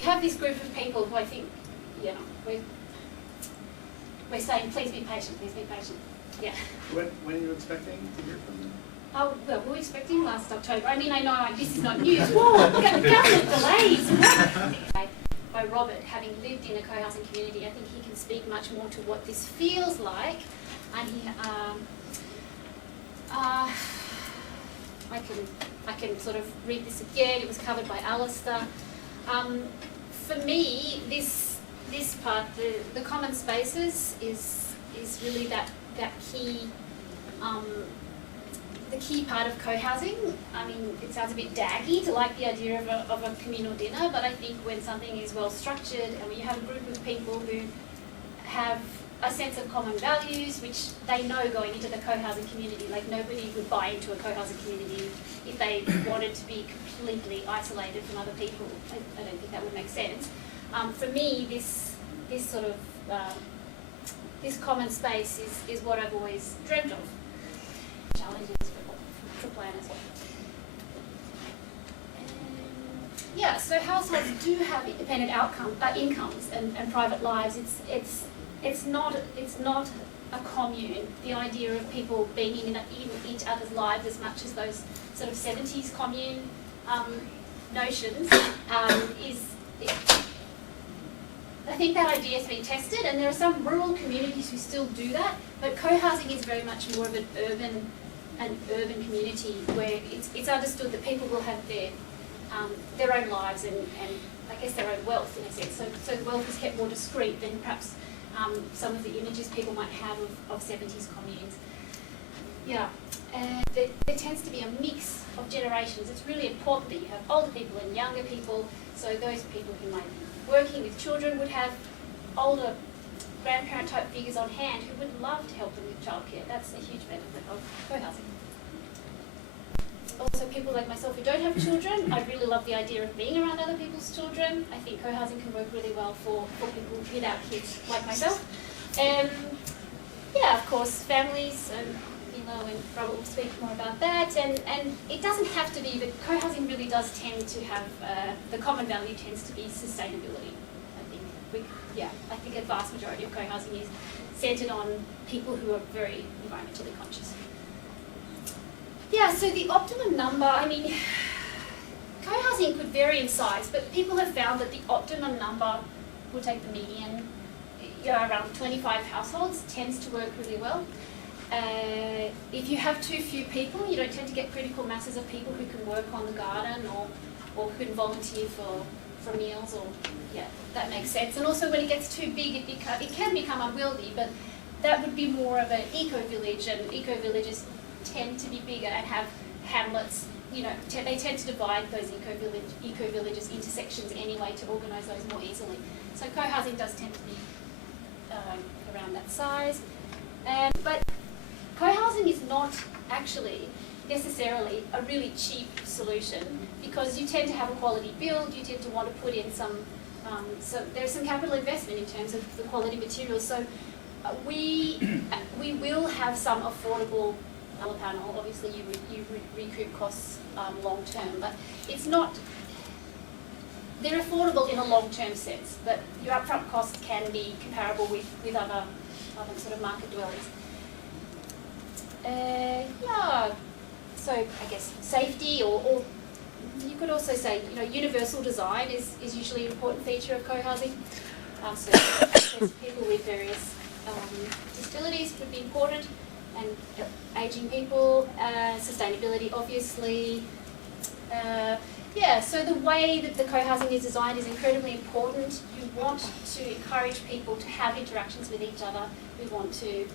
we have this group of people who I think, we're saying, please be patient. Yeah. When are you expecting to hear from them? Oh, well, we were expecting last October. I mean, I know this is not news. Whoa, government delays. By Robert, having lived in a co-housing community, I think he can speak much more to what this feels like. And he, I can sort of read this again. It was covered by Alistair. For me, this part, the common spaces, is really that key. The key part of co-housing. I mean, it sounds a bit daggy to like the idea of a communal dinner, but I think when something is well structured and when you have a group of people who have a sense of common values, which they know going into the co-housing community, like nobody would buy into a co-housing community if they wanted to be completely isolated from other people. I don't think that would make sense. For me, this sort of this common space is what I've always dreamt of. Challenges for planners. Yeah, so households do have independent incomes and private lives. It's not a commune. The idea of people being in each other's lives as much as those sort of 70s commune notions I think that idea has been tested, and there are some rural communities who still do that, but co-housing is very much more of an urban community where it's understood that people will have their own lives and I guess their own wealth in a sense. So wealth is kept more discreet than perhaps some of the images people might have of 70s communes. Yeah, and there tends to be a mix of generations. It's really important that you have older people and younger people, so those people who might be working with children would have older grandparent type figures on hand who would love to help them with childcare. That's a huge benefit of co-housing. Also, people like myself who don't have children, I really love the idea of being around other people's children. I think co-housing can work really well for people without kids like myself. Yeah, of course, families, and Robert will speak more about that. And it doesn't have to be, but co-housing really does tend to have, the common value tends to be sustainability. I think a vast majority of co-housing is centred on people who are very environmentally conscious. Yeah, so the optimum number, I mean, co-housing could vary in size, but people have found that the optimum number, we'll take the median, around 25 households, tends to work really well. If you have too few people, you don't tend to get critical masses of people who can work on the garden or who can volunteer for meals, or that makes sense. And also when it gets too big, it can become unwieldy, but that would be more of an eco-village, and eco-villages tend to be bigger and have hamlets. They tend to divide those eco-villages into sections anyway to organise those more easily. So co-housing does tend to be around that size. But co-housing is not actually necessarily a really cheap solution, because you tend to have a quality build, you tend to want to put in so there's some capital investment in terms of the quality materials. So we will have some affordable solar panel. Obviously you recoup costs long term, but it's not, they're affordable in a long term sense, but your upfront costs can be comparable with other sort of market dwellings. So I guess safety, or you could also say, universal design is usually an important feature of co-housing. So access to people with various disabilities would be important, and ageing people, sustainability obviously. So the way that the co-housing is designed is incredibly important. You want to encourage people to have interactions with each other. We want to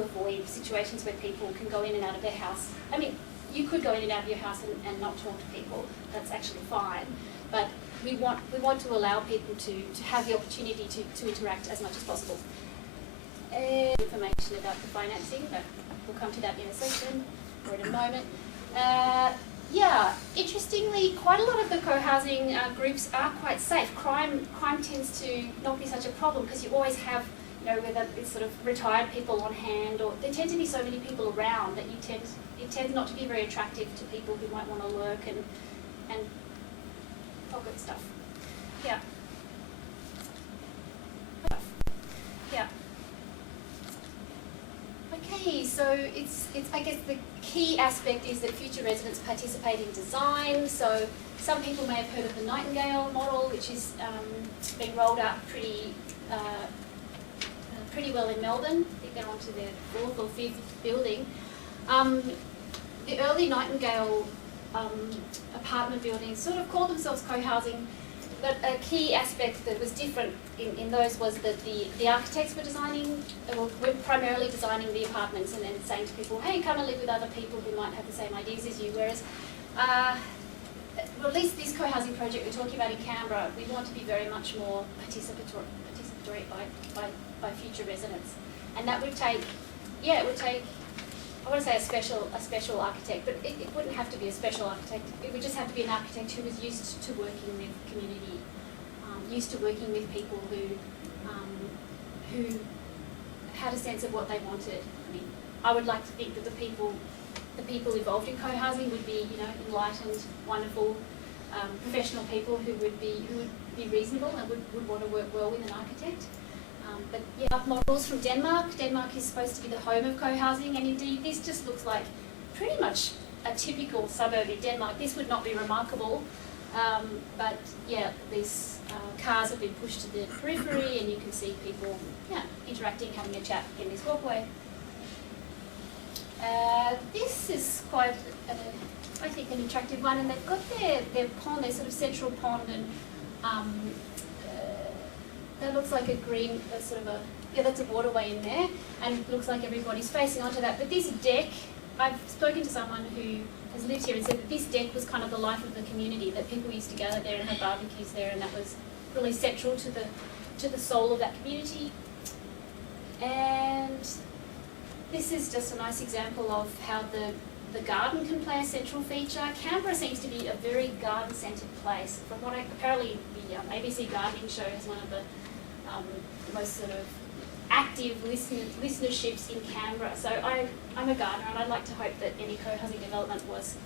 avoid situations where people can go in and out of their house. I mean, you could go in and out of your house and not talk to people. That's actually fine. But we want to allow people to have the opportunity to interact as much as possible. Information about the financing, but we'll come to that in a second or in a moment. Interestingly, quite a lot of the co-housing groups are quite safe. Crime tends to not be such a problem, because you always have, whether it's sort of retired people on hand, or there tend to be so many people around that it tends not to be very attractive to people who might want to lurk and pocket stuff. Yeah. Yeah. Okay, so it's I guess the key aspect is that future residents participate in design. So some people may have heard of the Nightingale model, which is being rolled out pretty well in Melbourne. I think they're onto their 4th or 5th building. The early Nightingale apartment buildings sort of called themselves co-housing, but a key aspect that was different in those was that the architects were primarily designing the apartments and then saying to people, hey, come and live with other people who might have the same ideas as you, whereas well, at least this co-housing project we're talking about in Canberra, we want to be very much more participatory by future residents. And that would take, it would take, I want to say a special architect, but it wouldn't have to be a special architect. It would just have to be an architect who was used to working with community, used to working with people who had a sense of what they wanted. I mean, I would like to think that the people involved in co-housing would be, enlightened, wonderful, professional people who would be reasonable and would want to work well with an architect. But yeah, models from Denmark. Denmark is supposed to be the home of co-housing, and indeed this just looks like pretty much a typical suburb in Denmark. This would not be remarkable, but yeah, these cars have been pushed to the periphery, and you can see people interacting, having a chat in this walkway. This is quite, I think, an attractive one, and they've got their pond, their sort of central pond, and that looks like a green, that's a waterway in there, and it looks like everybody's facing onto that. But this deck, I've spoken to someone who has lived here and said that this deck was kind of the life of the community, that people used to gather there and have barbecues there, and that was really central to the soul of that community. And this is just a nice example of how the garden can play a central feature. Canberra seems to be a very garden-centred place. From what apparently the ABC Gardening Show has one of the most sort of active listenerships in Canberra. So I'm a gardener, and I'd like to hope that any co-housing development was,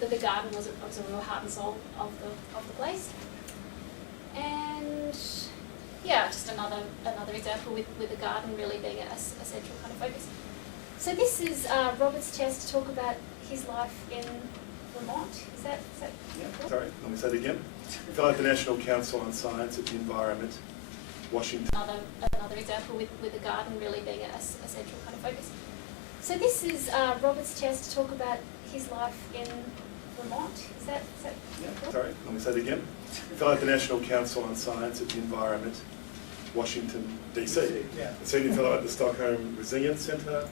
that the garden was a real heart and soul of the place. And yeah, just another example with the garden really being a central kind of focus. So this is Robert's chance to talk about his life in Vermont. Is that yeah, cool? sorry, let me say it again. Fellow at the National Council on Science at the Environment, Washington. Another example with the garden really being a central kind of focus. So this is Robert's chance to talk about his life in Vermont. Is that yeah, cool? sorry, let me say it again. Fellow at the National Council on Science at the Environment, Washington, DC. Yeah. A senior fellow at the Stockholm Resilience Centre,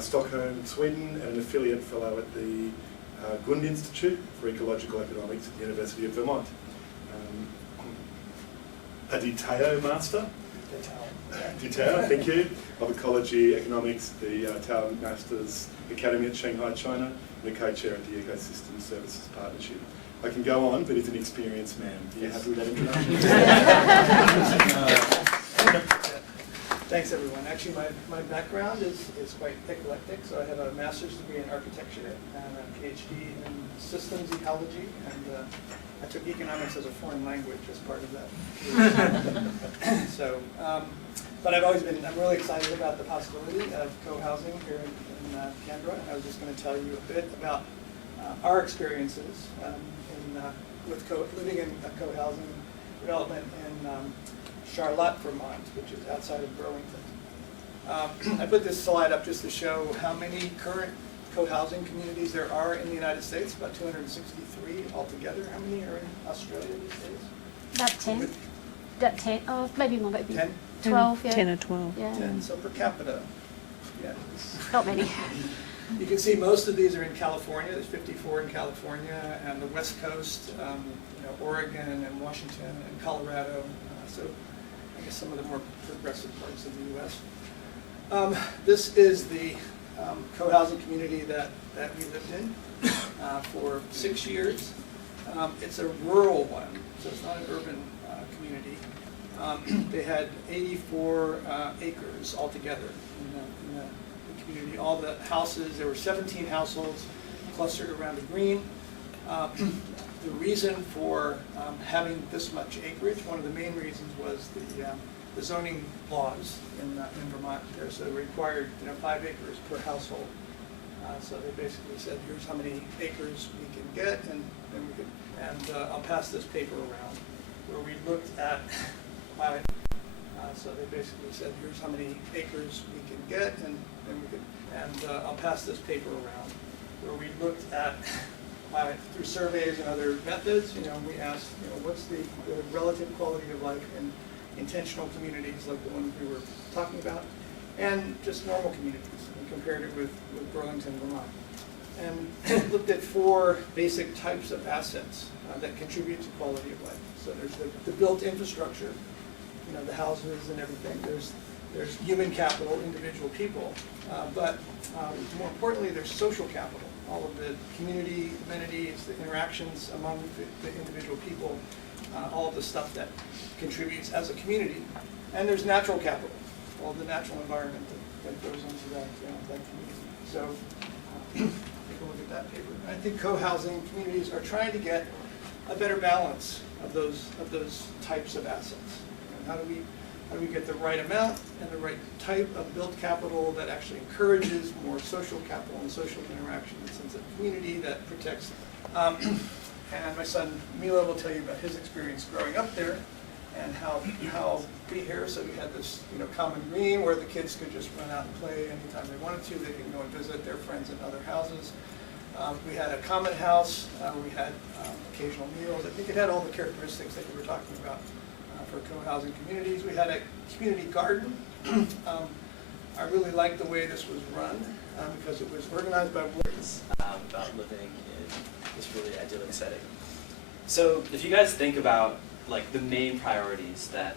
Stockholm, Sweden, and an affiliate fellow at the Gund Institute for Ecological Economics at the University of Vermont. A Ditao Master, Ditao, thank you, of Ecology Economics at the Tao Masters Academy at Shanghai, China, and a co-chair at the Ecosystem Services Partnership. I can go on, but he's an experienced man. Are you happy with that introduction? Thanks, everyone. Actually, my background is quite eclectic. So I have a master's degree in architecture and a PhD in systems ecology, and I took economics as a foreign language as part of that. So, but I'm really excited about the possibility of co-housing here in Canberra. I was just going to tell you a bit about our experiences with living in a co-housing development in Charlotte, Vermont, which is outside of Burlington. I put this slide up just to show how many current co-housing communities there are in the United States, about 263 altogether. How many are in Australia these days? About 10. About 10. Oh, maybe more, maybe 10? 12, yeah. 10 or 12. Yeah. 10. So per capita, yeah. Not many. You can see most of these are in California. There's 54 in California, and the West Coast, Oregon and Washington and Colorado. So I guess some of the more progressive parts of the U.S. This is the co-housing community that we lived in for 6 years. It's a rural one, so it's not an urban community. They had 84 acres altogether in the community. All the houses, there were 17 households clustered around the green. the reason for having this much acreage, one of the main reasons was the zoning laws in Vermont. There's a required 5 acres per household. So they basically said, here's how many acres we can get, and then we could. And I'll pass this paper around where we looked at. So they basically said, here's how many acres we can get, and then we could. And I'll pass this paper around where we looked at. Through surveys and other methods, we asked, what's the relative quality of life in intentional communities like the one we were talking about, and just normal communities, and compared it with Burlington, Vermont. And looked at 4 basic types of assets that contribute to quality of life. So there's the built infrastructure, the houses and everything. There's human capital, individual people, but more importantly, there's social capital. All of the community amenities, the interactions among the individual people, all of the stuff that contributes as a community. And there's natural capital, all the natural environment that goes into that community. So take a look at that paper. I think co-housing communities are trying to get a better balance of those types of assets. How do we get the right amount and the right type of built capital that actually encourages more social capital and social interaction and sense of community that protects. And my son Milo will tell you about his experience growing up there and how we here. So we had this common green where the kids could just run out and play anytime they wanted to. They could go and visit their friends in other houses. We had a common house. We had occasional meals. I think it had all the characteristics that you were talking about. For co-housing communities. We had a community garden. I really liked the way this was run because it was organized by workers. About living in this really idyllic setting. So if you guys think about the main priorities that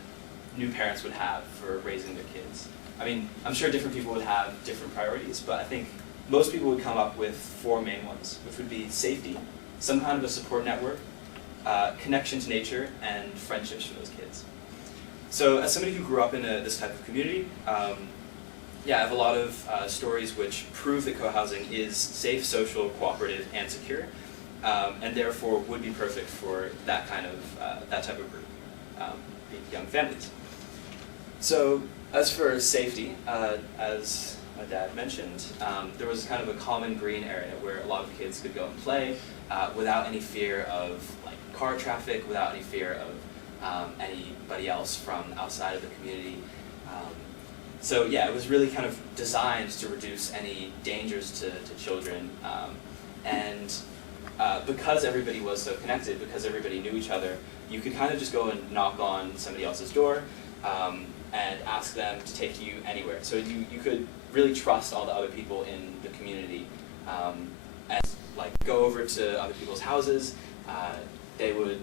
new parents would have for raising their kids, I mean, I'm sure different people would have different priorities, but I think most people would come up with 4 main ones, which would be safety, some kind of a support network, connection to nature, and friendships for those kids. So as somebody who grew up in this type of community, I have a lot of stories which prove that co-housing is safe, social, cooperative, and secure, and therefore would be perfect for that type of group, young families. So as for safety, as my dad mentioned, there was kind of a common green area where a lot of kids could go and play without any fear of car traffic, without any fear of anybody else from outside of the community. So yeah, it was really kind of designed to reduce any dangers to children. And because everybody was so connected, because everybody knew each other, you could kind of just go and knock on somebody else's door and ask them to take you anywhere. So you could really trust all the other people in the community and go over to other people's houses. They would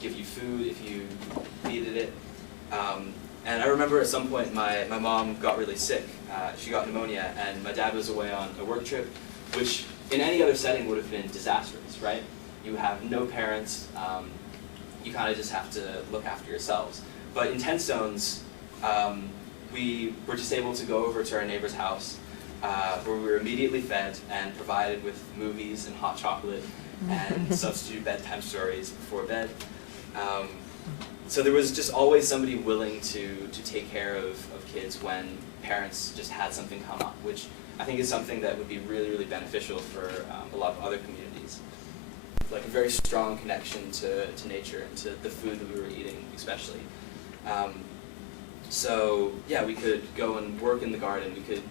give you food if you needed it. And I remember at some point my mom got really sick. She got pneumonia, and my dad was away on a work trip, which in any other setting would have been disastrous, right? You have no parents. You kind of just have to look after yourselves. But in Ten Stones, we were just able to go over to our neighbor's house, where we were immediately fed and provided with movies and hot chocolate and substitute bedtime stories before bed. So there was just always somebody willing to take care of kids when parents just had something come up, which I think is something that would be really, really beneficial for a lot of other communities. A very strong connection to nature and to the food that we were eating especially. So yeah, we could go and work in the garden. We could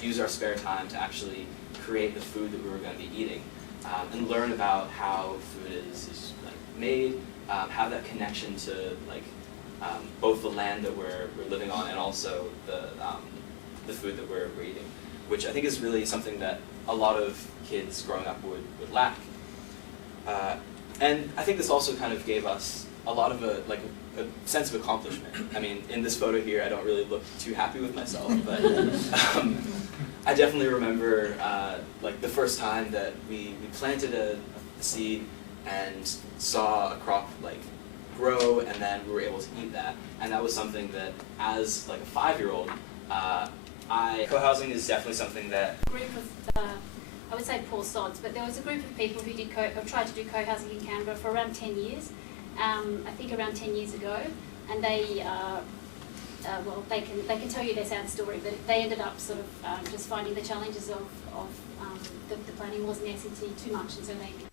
use our spare time to actually create the food that we were going to be eating. And learn about how food is made, have that connection to both the land that we're living on and also the food that we're eating, which I think is really something that a lot of kids growing up would lack. And I think this also kind of gave us a lot of a sense of accomplishment. I mean, in this photo here, I don't really look too happy with myself, but I definitely remember the first time that we planted a seed and saw a crop grow, and then we were able to eat that. And that was something that, as a 5-year-old, co-housing is definitely something that Group of I would say poor sods, but there was a group of people who did tried to do co-housing in Canberra for around 10 years, I think around 10 years ago, and they, well, they can tell you their sad story, but they ended up sort of just finding the challenges of the planning wasn't SET too much, and so they